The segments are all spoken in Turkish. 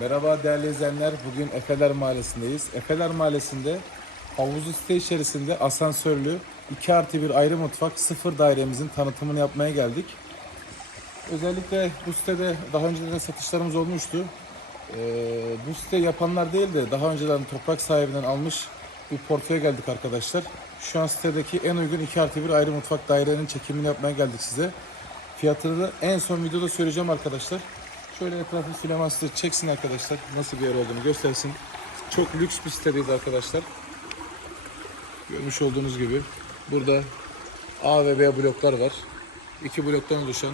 Merhaba değerli izleyenler. Bugün Efeler Mahallesi'ndeyiz. Efeler Mahallesi'nde havuzlu site içerisinde asansörlü 2 artı 1 ayrı mutfak sıfır dairemizin tanıtımını yapmaya geldik. Özellikle bu sitede daha önceden de satışlarımız olmuştu. Ee, bu site yapanlar değil de daha önceden toprak sahibinden almış bir portföye geldik arkadaşlar. Şu an sitedeki en uygun 2 artı 1 ayrı mutfak dairenin çekimini yapmaya geldik size. Fiyatını da en son videoda söyleyeceğim arkadaşlar. Şöyle etrafı size çeksin arkadaşlar. Nasıl bir yer olduğunu göstersin. Çok lüks bir sitedeyiz arkadaşlar. Görmüş olduğunuz gibi burada A ve B bloklar var. İki bloktan oluşan.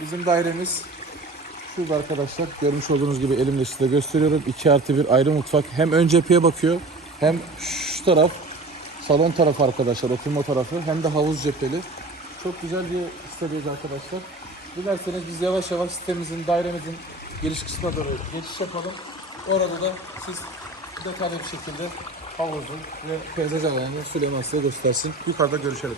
Bizim dairemiz şurada arkadaşlar. Görmüş olduğunuz gibi elimle size gösteriyorum. 2 artı bir ayrı mutfak. Hem ön cepheye bakıyor hem şu taraf salon tarafı arkadaşlar oturma tarafı hem de havuz cepheli. Çok güzel bir sitedeyiz arkadaşlar. Dilerseniz biz yavaş yavaş sitemizin, dairemizin giriş kısmına doğru geçiş yapalım. Orada da siz detaylı bir şekilde havuzu ve peyzaj alanını Süleyman size göstersin. Yukarıda görüşelim.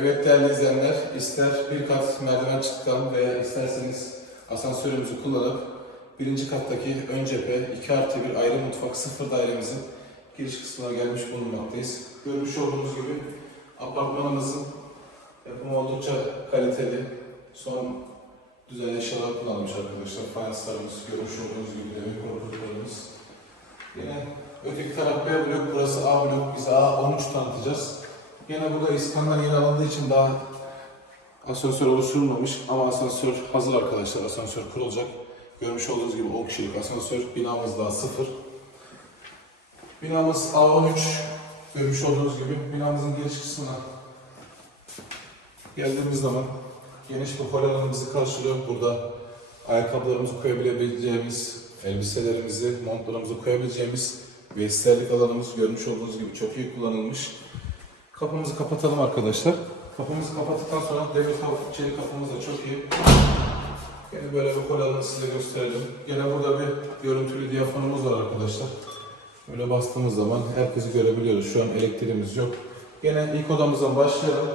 Evet değerli izleyenler, ister bir kat merdiven çıktıktan veya isterseniz asansörümüzü kullanıp birinci kattaki ön cephe 2 artı bir ayrı mutfak sıfır dairemizin giriş kısmına gelmiş bulunmaktayız. Görmüş olduğunuz gibi apartmanımızın yapımı oldukça kaliteli, son düzen eşyalar kullanmış arkadaşlar. Fayanslarımız, görmüş olduğunuz gibi demir korkuluklarımız. Yine öteki taraf B blok, burası A blok. Biz A13 tanıtacağız. Yine burada İskanlar yeni alındığı için daha asansör oluşturulmamış ama asansör hazır arkadaşlar. Asansör kurulacak. Görmüş olduğunuz gibi 10 kişilik asansör. Binamız daha sıfır. Binamız A13. Görmüş olduğunuz gibi binamızın giriş kısmına geldiğimiz zaman geniş bir hol alanı bizi karşılıyor. Burada ayakkabılarımızı koyabileceğimiz, elbiselerimizi, montlarımızı koyabileceğimiz vestiyerlik alanımız görmüş olduğunuz gibi çok iyi kullanılmış. Kapımızı kapatalım arkadaşlar. Kapımızı kapattıktan sonra demir çelik kapımız da çok iyi. Yine böyle bir kol alanı size gösterelim. Yine burada bir görüntülü diyafonumuz var arkadaşlar. Böyle bastığımız zaman herkesi görebiliyoruz. Şu an elektriğimiz yok. Yine ilk odamızdan başlayalım.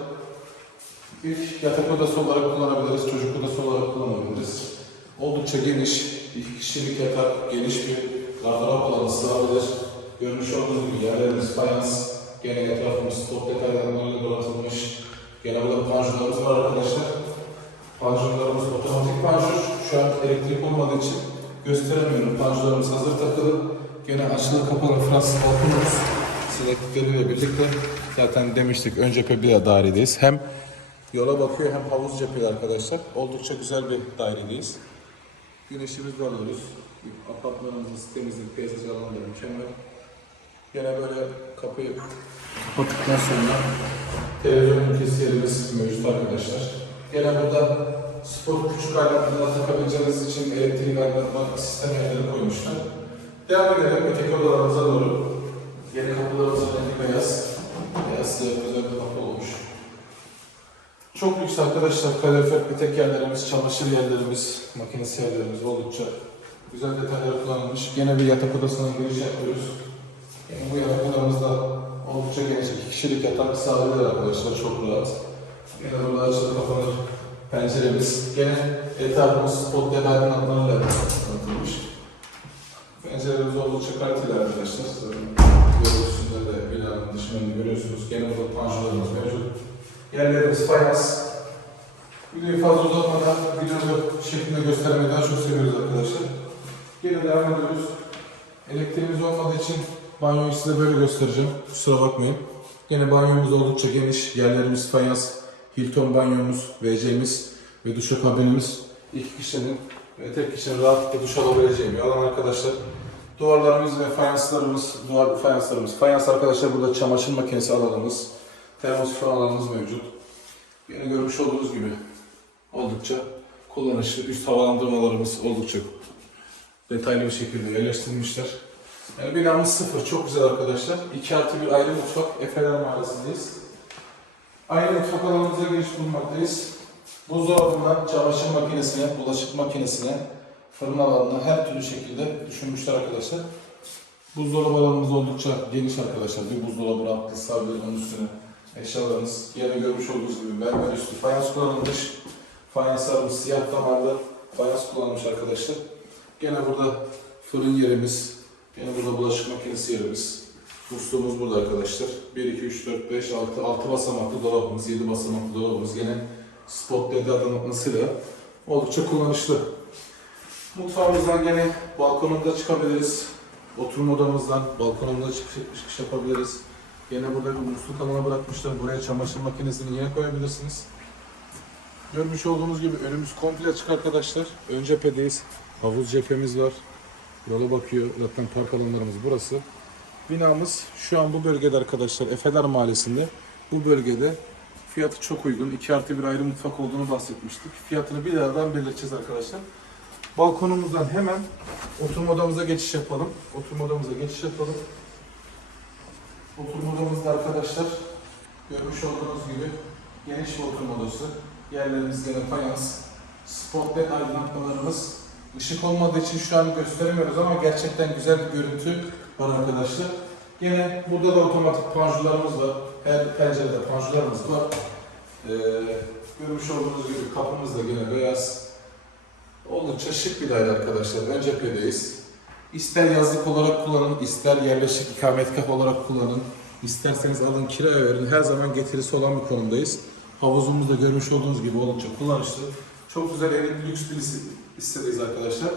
İlk yatak odası olarak kullanabiliriz, çocuk odası olarak kullanabiliriz. Oldukça geniş, iki kişilik yatak, geniş bir gardırop alanı sığabilir. Görmüş olduğunuz gibi yerlerimiz fayans, Gene etrafımız spot detaylarıyla donatılmış. Gene burada panjurlarımız var arkadaşlar. Panjurlarımız otomatik panjur. Şu an elektrik olmadığı için gösteremiyorum. Panjurlarımız hazır takılı. Gene açılı kapalı Fransız balkonumuz. Sineklikleriyle birlikte zaten demiştik ön cephe bir dairedeyiz. Hem yola bakıyor hem havuz cepheli arkadaşlar. Oldukça güzel bir dairedeyiz. Güneşimizi alıyoruz. Apartmanımızın sitemizin piyasası alanları mükemmel. Yine böyle kapıyı kapattıktan sonra televizyon ünitesi yerimiz mevcut arkadaşlar. Yine burada spor küçük aydınlatmalar takabileceğiniz için elektrik aydınlatma sistem yerleri koymuşlar. Devam edelim öteki odalarımıza doğru. Yeni kapılarımızın rengi beyaz. Beyaz siyah özel kapı olmuş. Çok lüks arkadaşlar. Kalorifer petek yerlerimiz, çamaşır yerlerimiz, makinesi yerlerimiz oldukça güzel detaylar kullanılmış. Yine bir yatak odasına giriş yapıyoruz. Bu yatak odamızda oldukça geniş iki kişilik yatak sağlıyor arkadaşlar çok rahat. Yine burada açılı kapanır penceremiz. Gene etrafımız spot led aydınlatmalarla tanıtılmış. Pencerelerimiz oldukça kaliteli arkadaşlar. Görüntüsünde de binanın dışını görüyorsunuz. Gene burada panjurlarımız mevcut. Yerlerimiz fayans. Videoyu fazla uzatmadan videoda şeklinde göstermeyi daha çok seviyoruz arkadaşlar. Yine devam ediyoruz. Elektriğimiz olmadığı için banyoyu size böyle göstereceğim. Kusura bakmayın. Yine banyomuz oldukça geniş. Yerlerimiz fayans. Hilton banyomuz, WC'miz ve duşakabinimiz. İki kişinin ve tek kişinin rahatlıkla duş alabileceği bir alan arkadaşlar. Duvarlarımız ve fayanslarımız, duvar fayanslarımız. Fayans arkadaşlar burada çamaşır makinesi alanımız, termosifon alanımız mevcut. Yine görmüş olduğunuz gibi oldukça kullanışlı. Üst havalandırmalarımız oldukça detaylı bir şekilde yerleştirilmişler. Yani binamız sıfır, çok güzel arkadaşlar. 2 artı bir ayrı mutfak, Efeler Mahallesi'ndeyiz. Aynı mutfak alanımıza giriş bulunmaktayız. Buzdolabından çamaşır makinesine, bulaşık makinesine, fırın alanına her türlü şekilde düşünmüşler arkadaşlar. Buzdolabı alanımız oldukça geniş arkadaşlar. Bir buzdolabı rahatlıkla sığabilir onun üstüne. Eşyalarınız yine görmüş olduğunuz gibi mermer üstü fayans kullanılmış. Fayanslarımız siyah damarlı fayans kullanılmış arkadaşlar. Gene burada fırın yerimiz, gene burada bulaşık makinesi yerimiz. Musluğumuz burada arkadaşlar. 1, 2, 3, 4, 5, 6, 6 basamaklı dolabımız, 7 basamaklı dolabımız gene spot led adanmasıyla oldukça kullanışlı. Mutfağımızdan gene balkonunda çıkabiliriz. Oturma odamızdan çıkış, çıkış yapabiliriz. Yine burada bir musluk alanı bırakmışlar. Buraya çamaşır makinesini yine koyabilirsiniz. Görmüş olduğunuz gibi önümüz komple açık arkadaşlar. Ön cephedeyiz. Havuz cephemiz var. Yola bakıyor. Zaten park alanlarımız burası. Binamız şu an bu bölgede arkadaşlar. Efeler Mahallesi'nde. Bu bölgede fiyatı çok uygun. 2 artı bir ayrı mutfak olduğunu bahsetmiştik. Fiyatını bir aradan belirteceğiz arkadaşlar. Balkonumuzdan hemen oturma odamıza geçiş yapalım. Oturma odamıza geçiş yapalım. Oturma odamızda arkadaşlar görmüş olduğunuz gibi geniş bir oturma odası. Yerlerimiz gene fayans. Spot led aydınlatmalarımız. Işık olmadığı için şu an gösteremiyoruz ama gerçekten güzel bir görüntü var arkadaşlar. Gene burada da otomatik panjurlarımız var. Her pencerede panjurlarımız var. Ee, görmüş olduğunuz gibi kapımız da gene beyaz. Oldukça şık bir daire arkadaşlar. Ön cephedeyiz. İster yazlık olarak kullanın, ister yerleşik ikametgah olarak kullanın. İsterseniz alın kiraya verin. Her zaman getirisi olan bir konumdayız. Havuzumuz da görmüş olduğunuz gibi oldukça kullanışlı. Çok güzel evin lüks bir listedeyiz arkadaşlar.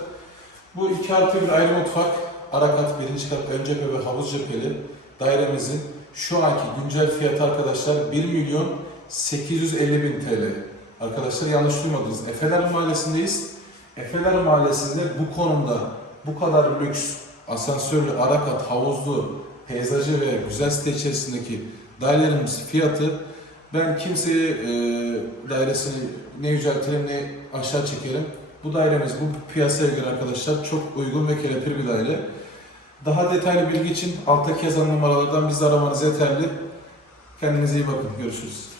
Bu iki artı bir ayrı mutfak, ara kat, birinci kat, ön cephe ve havuz cepheli dairemizin şu anki güncel fiyatı arkadaşlar 1 milyon 850 bin TL. Arkadaşlar yanlış duymadınız. Efeler Mahallesi'ndeyiz. Efeler Mahallesi'nde bu konumda bu kadar lüks, asansörlü, ara kat, havuzlu, peyzajı ve güzel site içerisindeki dairelerimizin fiyatı ben kimseye e, dairesini ne yüceltirim ne aşağı çekerim. Bu dairemiz bu piyasaya göre arkadaşlar çok uygun ve kelepir bir daire. Daha detaylı bilgi için alttaki yazan numaralardan bizi aramanız yeterli. Kendinize iyi bakın. Görüşürüz.